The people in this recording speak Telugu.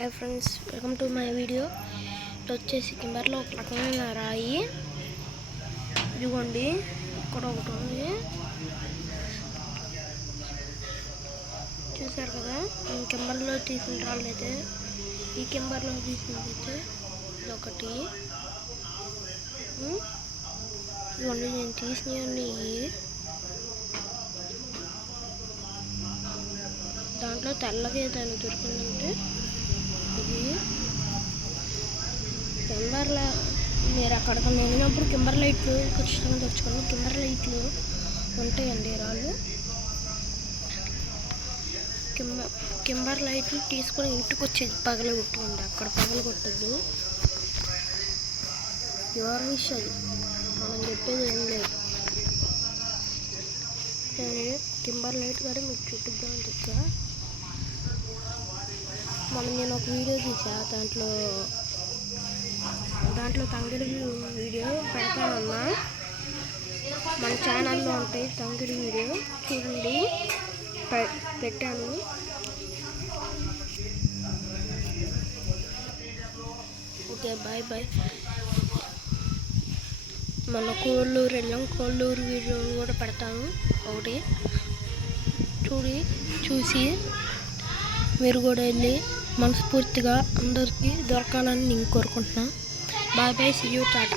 Hi friends welcome to my video ఇది వచ్చేసి కింబర్లో ఒక రకమైన రాయి. ఇదిగోండి ఇక్కడ ఒకటి ఉంది. చూసారు కదా ఈ కింబర్లో తీసిన రాళ్ళు అయితే ఈ కింబర్లో తీసింది అయితే ఇదొకటి. ఉమ్, నేను తీసినవన్నీ ఇవి దాంట్లో తెల్లగా ఏదైనా దొరికిందంటే ఇది. కింబర్ల మీరు అక్కడికి నేను వెళ్ళినప్పుడు కింబర్ లైట్లు ఖచ్చితంగా తెచ్చుకోండి. కింబర్ లైట్లు ఉంటాయండి రాళ్ళు. కింబ కింబర్ లైట్లు తీసుకొని ఇంటికి వచ్చేది పగలు కొట్టుకోండి అక్కడ పగలు కొట్టద్దు యువర్ విష్ అది. మనం చెప్పేది ఏం లేదు. కింబర్ లైట్ కానీ మీకు చూపిద్దామని చెప్తా మనం నేను ఒక వీడియో తీసా దాంట్లో దాంట్లో తంగిడి వీడియో పెడతానన్నా. మన ఛానల్లో ఉంటాయి తంగిడి వీడియో చూడండి. పె- పెట్టాను. Okay bye bye. మన కోళ్ళూరు వెళ్ళాం. కోళ్ళూరు వీడియో కూడా పెడతాను. ఒకటి. చూడి చూసి మీరు కూడా వెళ్ళి మనస్ఫూర్తిగా అందరికీ దొరకాలని నేను కోరుకుంటున్నాను bye bye see you tata.